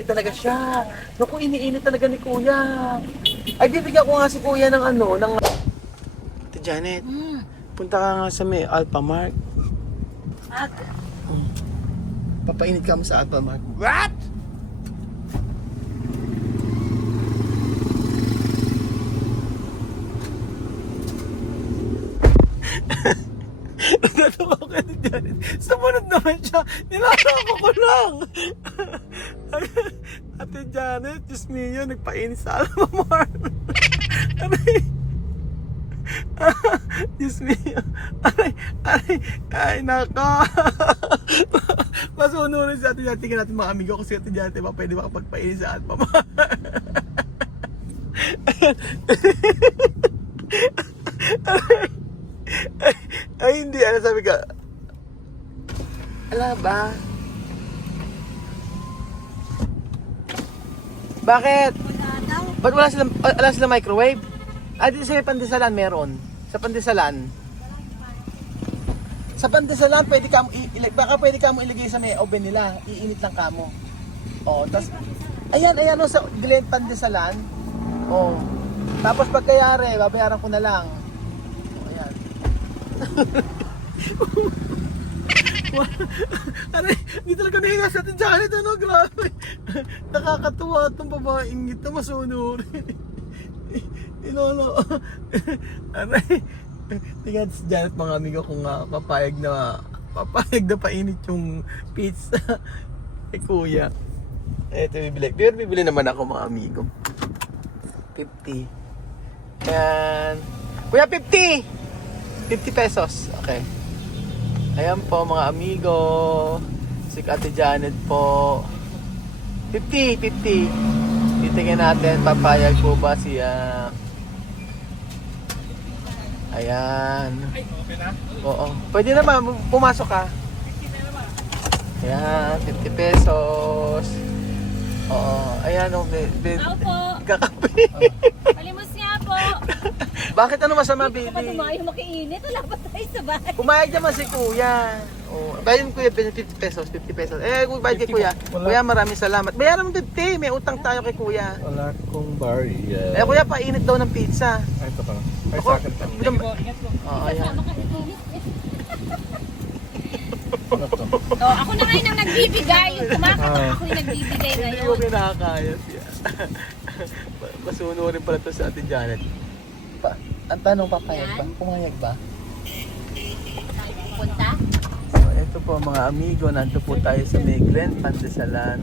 iniinit talaga siya. Naku, iniinit talaga ni kuya. Ay, bibigyan ko nga si kuya ng ano, ng... Ate Janet, punta ka nga sa may Alphamart. At, Papainit ka mo sa Alphamart. What? Natawa ko ni Janet. Sumunod naman siya. Nilalako ko lang. Ate Janet, Diyos niyo, nagpainit sa Alphamart. Aray. Diyos niyo. Ay, naka. Masunurin si Ate Janet. Tingnan natin mga amigo ko si Ate Janet. Diba, pwede makapagpainit sa Alphamart. Ay, hindi. Ano sabi ka? Ala ba? Bakit? Ba't wala silang microwave? Ah, di sa Pandesalan meron. Sa Pandesalan. Sa Pandesalan, baka pwede ka mo ilagay sa may oven nila. Iinit lang kamo. Oh, tas ayan, oh, sa Glen Pandesalan. Oh. Tapos pagkayari, babayaran ko na lang. Oh, ayan. Aray, hindi talaga nahinga sa atin Janet, ano, grabe. Nakakatuwa itong babaeng ito, masunurin. Inolo. Aray. Tingnan si Janet, mga amigo, kung papayag na painit yung pizza. Kuya. Ito bibili. Pero bibili naman ako, mga amigo. 50. Ayan. Kuya, 50! 50 pesos. Okay. Ayan po, mga amigo. Si Ate Janet po. 50. Titingnan natin, papayag po ba siya. Ayan. Ay, okay na? Oo. Pwede naman, pumasok ka. Ayan, 50 pesos. Oo. Ayan, Ako po. kakape. Palimos nga po. Bakit ano masama, Hindi ka pa baby? tumayo makiinit. Wala pa tayo sa bahay. Pumayag naman si kuya. Oh, bayan kuya 50 pesos, 50 pesos. Eh, kung bayad kay kuya. Wala. Kuya, maraming salamat. Bayaran mo 50, may utang tayo kay kuya. Wala kong barya. Eh, kuya, painit daw ng pizza. Ay, ito pala. Ay, Ako, sa akin pa. Oo, ayan. Kasama ka iinit. Ano to? Oh, ako na ngayon ang nagbibigay. Yung kumakatok, ako yung nagbibigay Hindi ko ngayon. kinakaya siya. Masunurin pala to sa Ate Janet. Ang tanong, papayag ba? Yan. Pumayag ba? Tayo pupunta. So, ito po mga amigo, nandito po tayo sa may Glen Pandesalan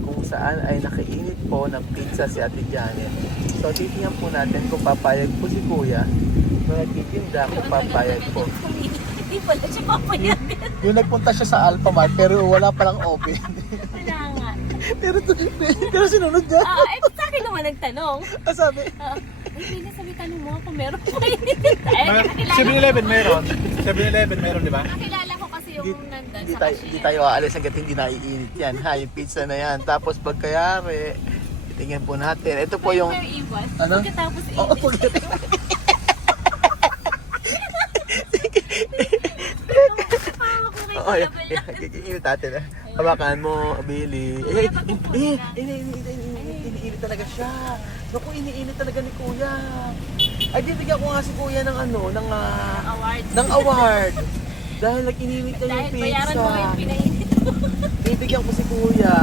kung saan ay nakainit po ng pizza si Ate Janet. So, titingnan po natin kung papayag po si Kuya. Kung nagtitinda, kung papayag po. Hindi pala siya papayag. Yung nagpunta siya sa Alphamart pero wala palang open. Wala nga. pero sinunod niya. Ah, ito sa akin naman nagtanong. Ang sabi, Ay, hindi sabi tanong mo kung meron pa Ay, nakilala 7-Eleven meron. 7-Eleven meron, di ba? Nakilala ko kasi yung nandun Hindi sa tayo, cashier. hindi tayo aalis hanggat hindi naiinit yan. Ha, yung pizza na yan. Tapos pagkayari, titingnan po natin. Ito po yung... Pero iwan. Ano? Pagkatapos Oo, init. pagkayari. Oo, iinit natin. Hawakan mo, Billy. Iniinit talaga siya. Naku, iniinit talaga ni Kuya. Ay, bibigyan ko nga si Kuya ng ano, Awards. ng award. Dahil nag-ininit na yung Dahil bayaran pizza. mo yung pinainit mo. Bibigyan ko si Kuya.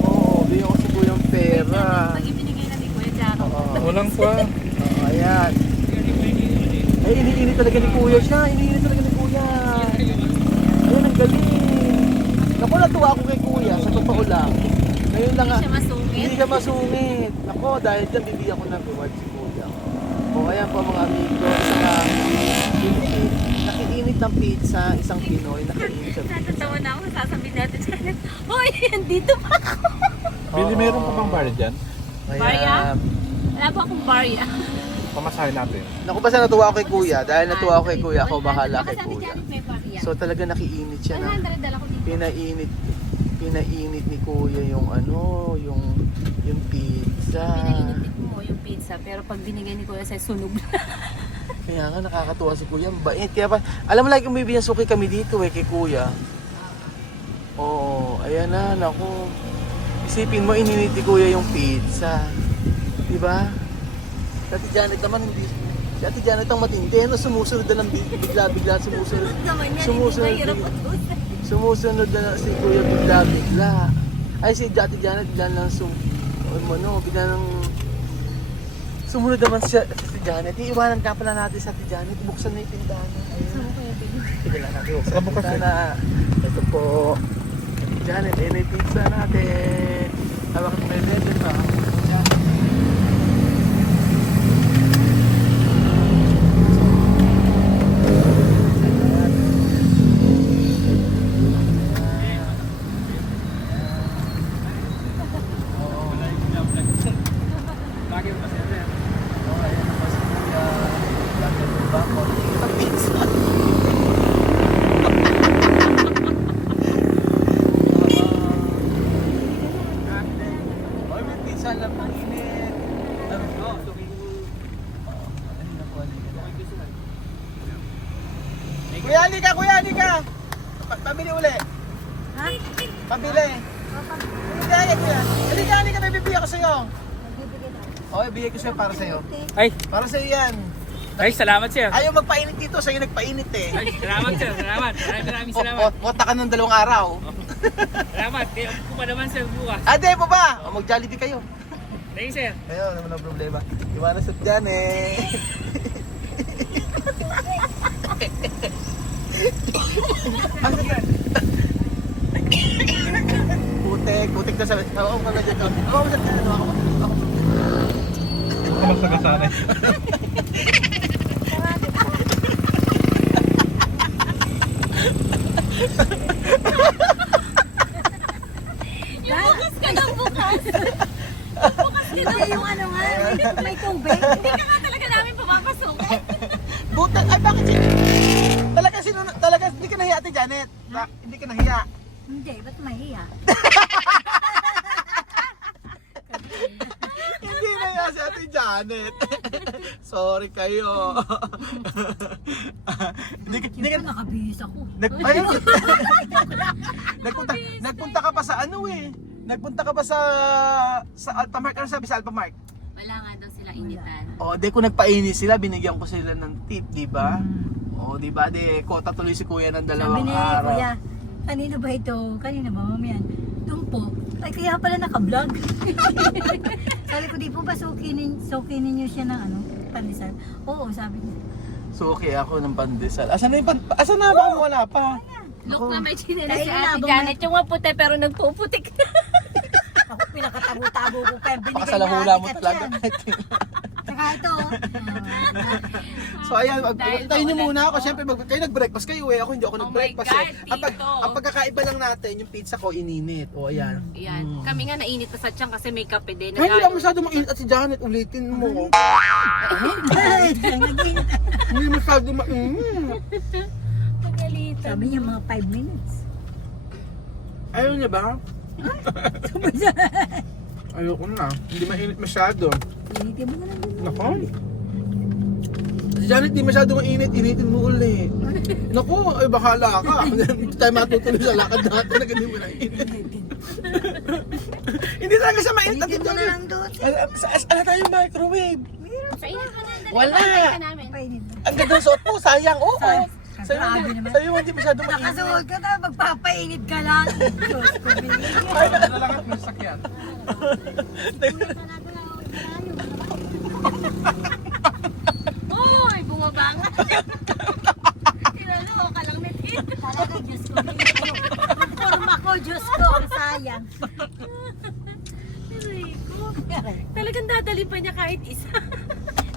Oo, bibigyan ko si Kuya ng pera. Pag ibinigay na ni Kuya Jaro. Oo, Walang pa. ayan. Ay, iniinit talaga ni Kuya siya. Iniinit talaga ni Kuya. Ayun, ang galing. Naku, natuwa ako kay Kuya. Sa totoo lang. Ngayon lang Hindi siya masungit. Hindi ka masungit. Ako, dahil dyan, bibigyan ko ng reward si Kuya. O, ayan po mga amigo. Nakiinit ng pizza. Isang Pinoy. Nakiinit sa pizza. Natatawa na ako. Sasabihin natin siya. Hoy, andito pa ako. Billy, meron pa bang barya dyan? Barya? Wala pa akong barya. Pamasahin natin. Naku, basta natuwa ako kay Kuya. Dahil natuwa ako kay Kuya, ako bahala kay Baka sabi Kuya. Janet may barya. So talaga nakiinit siya na. 100 dala ko dito. Pinainit ni Kuya yung ano, yung pizza. Pinainit mo yung pizza. Pero pag binigay ni Kuya sa sunog na. Kaya nga nakakatuwa si Kuya, mabait. Kaya pa, alam mo like kung bibigyan suki kami dito kay Kuya. Oo, ayan na, naku. Isipin mo, ininit ni Kuya yung pizza. Diba? Si Ate Janet naman, hindi. Si Ate Janet ang matindi. Ano, sumusunod na lang bigla-bigla. Sumusunod. Sumusunod. Sumusunod na lang si Kuya bigla-bigla. Ay, si Ate Janet bigla lang bigla nang sumunod naman si Janet. Iiwanan ka pala natin sa Ate Janet. Buksan na yung tindahan. Sige lang natin. Buksan na bukas na. Ito po. Ate Janet, ayun na yung pizza natin. Hawak mo yung level pa. Kuya, halika! Pabili uli. Ha? Pabili. Halika, may bibigyan ko sa'yo. Okay, bigay ko sa'yo para sa'yo. Ay, Para sa'yo yan. ay, salamat sir. Ayaw magpainit dito, sa'yo nagpainit eh. Ay, salamat sir, salamat. Maraming salamat. Kota ka ng 2 araw. Salamat. Kaya ako pa naman sir bukas. Ade mo ba? O mag-Jollibee kayo. Thank you sir. Ayun, naman ang problema. Iwanan sa dyan eh. Putik na sabi. Oo, ka na dyan. Oo, ka na dyan. Ako magsagasana. Bukas ka ng bukas. Bukas ka daw yung ano nga, may tubig. Hindi ka nga talaga namin papapasok. Butak, ay bakit talaga hindi ka nahiya Ate Janet? Hindi ka nahiya. Hindi, ba't mahiya? Hindi nahiya si Ate Janet. Sorry kayo. Hindi ka Nakabihis ako. Nagpunta ka pa sa ano eh. Nagpunta ka pa sa Alphamart. Ano sabi sa Alphamart? Wala nga daw sila initan. O, di ko nagpainis sila, binigyan ko sila ng tip, di ba? O, di ba? Di, kota tuloy si Kuya ng 2 Sabi ni araw. Kuya, kanina ba ito? Kanina ba mamayan? Doon po. Ay kaya pala naka-vlog. Sabi ko di po ba sukinin niyo siya ng ano, pandesal? Oo, sabi niya. So, okay ako ng pandesal. Asan na yung asan na ba? Wala pa. Look na may chinela Dahil si Ate inabang Janet. Yung maputi pero nagpuputik. Ako pinakatago-tago ko kaya binigay Pakasalahula mo Ate Kat talaga. yan. Tsaka ito. So ayan, Dahil tayo niyo maulan muna ako. po. Siyempre, kayo nag-breakfast kayo eh. Ako hindi ako Oh my nag-breakfast God, eh. Tito. Ang pagkakaiba lang natin, yung pizza ko ininit. O ayan. Yan. Kami nga nainit na sa tiyan kasi may kape din. Ay, hindi lang masyado mainit at si Janet, ulitin mo. Hindi masyado mainit. Pagalitan. Sabi niya mga 5 minutes. Ayaw niya ba? Ayoko na. Hindi mainit masyado. Initin mo na lang din. Nako. Si Janet, di masyado mainit. Initin mo ulit. Nako, ay bahala ka. Hindi tayo matutuloy sa lakad natin na hindi mo na init. Hindi talaga siya mainit. Initin mo na lang doon. Ala tayo microwave. Sa init mo na. dali, Wala. babalik ka namin. Painit mo. Ang ganda ng suot mo, sayang. Oo. Grabe naman. Sa'yo hindi masyado mainit. Nakasuot ka na, magpapainit ka lang. Diyos ko, binigyan. Ay, Ano lang at may sakyan. Uy, bumabang. Tinalo ka lang ni Tito. Talaga, Diyos ko, binigyan. Ang forma ko, Diyos ko, ang sayang. Aray ko. Talagang dadali pa niya kahit isa.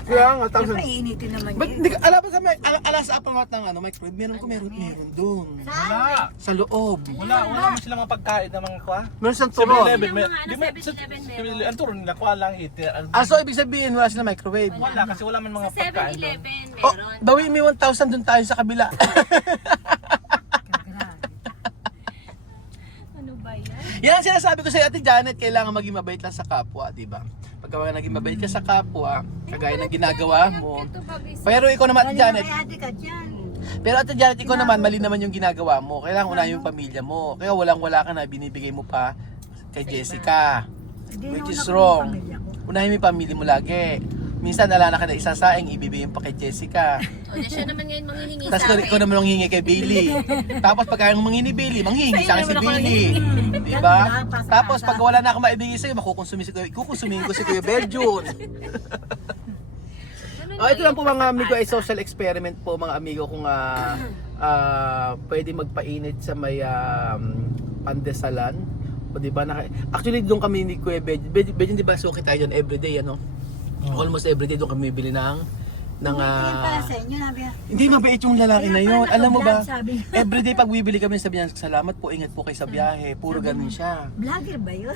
Kaya nga, tapos... Siyempre, iinitin naman Ba't yun. hindi ka, alam ba sa sa apangat ng microwave, meron doon. Wala. Sa loob. Wala mo silang mga pagkain ng mga kwa. Meron siyang turo. 7-Eleven. Yung mga ano, 7-Eleven meron. Ang turo nila, kwa lang heater. So, ibig sabihin, wala silang microwave. Wala kasi wala man mga Sa pagkain doon. 7-Eleven Oh, meron. bawi may 1,000 doon tayo sa kabila. Ano ba yan? Yan ang sinasabi ko sa Ate Janet, kailangan maging mabait lang sa kapwa, di ba? Pagka naging mabait ka sa kapwa, kagaya ng ginagawa mo. Pero ikaw naman, Ate Janet, Kaya Ate Kat yan. pero Ate Janet, ikaw naman, mali naman yung ginagawa mo. Kailangan unahin yung pamilya mo. Kaya walang-wala ka na, binibigay mo pa kay Sa Jessica. Hindi, Which nauna is ko yung wrong. pamilya ko. Unahin mo yung pamilya mo lagi. Minsan alala ka na isasaing, ibibigay pa kay Jessica. O, di siya naman ngayon manghihingi Tapos sa akin. ikaw naman ang hingi kay Bailey. Tapos pag ayaw manghingi ni Bailey, manghingi Sa'yo sa akin si naman ako Bailey. Ganun Diba? lang, pasa-pasa. Tapos pag wala na akong maibigay sa'yo, kukonsumin ko si Kuya Beljun. Oh, ito lang po mga amigo ay social experiment po mga amigo kung pwede magpainit sa may pandesalan. O di ba actually doon kami ni Kuya Beljun, di ba suki tayo doon everyday ano? Almost everyday doon kami bibili ng Yan para sa inyo, nabi. hindi mabait yung lalaki Kaya na yun. pala Alam mo ba? naka-vlog, sabi niya. Everyday pag bibili kami sabi niya, salamat po, ingat po kayo sa biyahe. Puro ganun siya. Vlogger ba yun?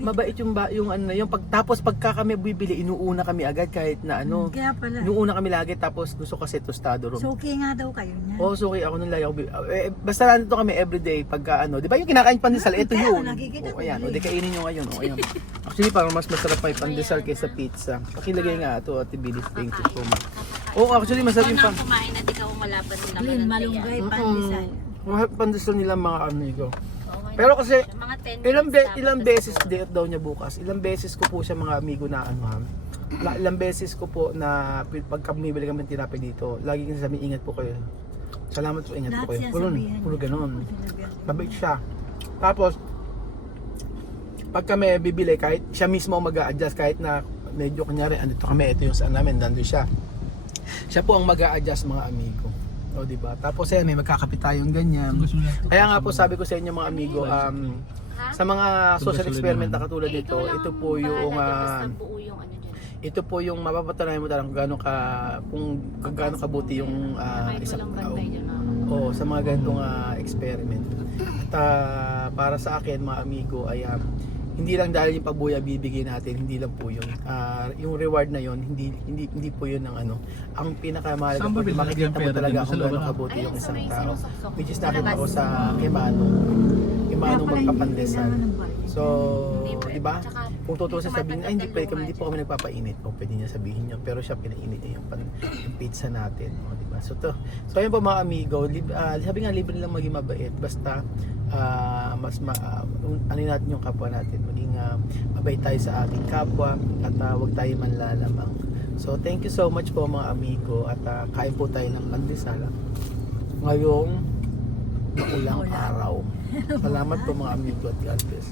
Mabait yung ano na yun. Tapos pagka kami bibili, inuuna kami agad kahit na ano. Kaya pala. Inuuna kami lagi tapos gusto kasi tostado ron. Suki nga daw kayo niya. Oh, so okay, ako nung lagi ako basta nandito kami everyday pagka ano. Di ba yung kinakain pandesal? Ito Kaya, yun. nakikita ko Ayan, bili. o di kainin nyo ngayon. O, ayan. Actually parang mas masarap pa yung pandesal kaysa pizza. Pakilagay nga ito, Ate Billy. Thank you so much. Oh, actually masarap yung Ikaw na kumain na di ka umalaban ng Lin, malunggay, pandesal. Mga pandesal nila mga amigo. Pero kasi Mga 10 minutes ilang dapat beses date daw niya bukas. Ilang beses ko po siya mga amigo na ano. Ilang beses ko po na pagka bumibili kami ng tinapay dito, lagi kong sabi ingat po kayo. Salamat po, ingat po Lahat kayo. sinasabihan Puro niya. ganon. Mabait siya. Tapos pag kami bibili kahit siya mismo mag-a-adjust kahit na medyo kunyari andito kami, ito yung saan namin, nandun siya. Siya po ang mag-a-adjust mga amigo. O di ba? Tapos may magkakapit tayong ganyan. Kaya nga po sabi ko sa inyo mga amigo, sa mga social experiment na katulad Eh, nito, ikaw lang ito po yung bahala, basta buo yung ano dyan. ito po yung mapapatunayan mo talagang kung gaano kabuti yung May isang walang tao. bantay dyan na. Oo, sa mga ganitong experiment. At para sa akin mga amigo ay hindi lang dahil yung pagbuya bibigay natin, hindi lang po yun. Yung reward na yun, hindi po yun ng ano. Ang pinakamahalaga po, makikita mo talaga kung gaano kabuti yung isang tao. Which is nakita ko sa Kemano magpapandesal. So, di ba? Kung totoo siya sabihin, ay hindi po kami nagpapainit. O pwede niya sabihin niya, pero siya pinainit niya yung pizza natin. O, di ba? So ayun po mga amigo, sabi nga libre lang maging mabait. Basta ano natin yung kapwa natin, maging mabait tayo sa ating kapwa at wag tayo manlalamang. So thank you so much po mga amigo at kain po tayo ng pandesal ngayong maulang araw. Salamat po mga amigo at God bless.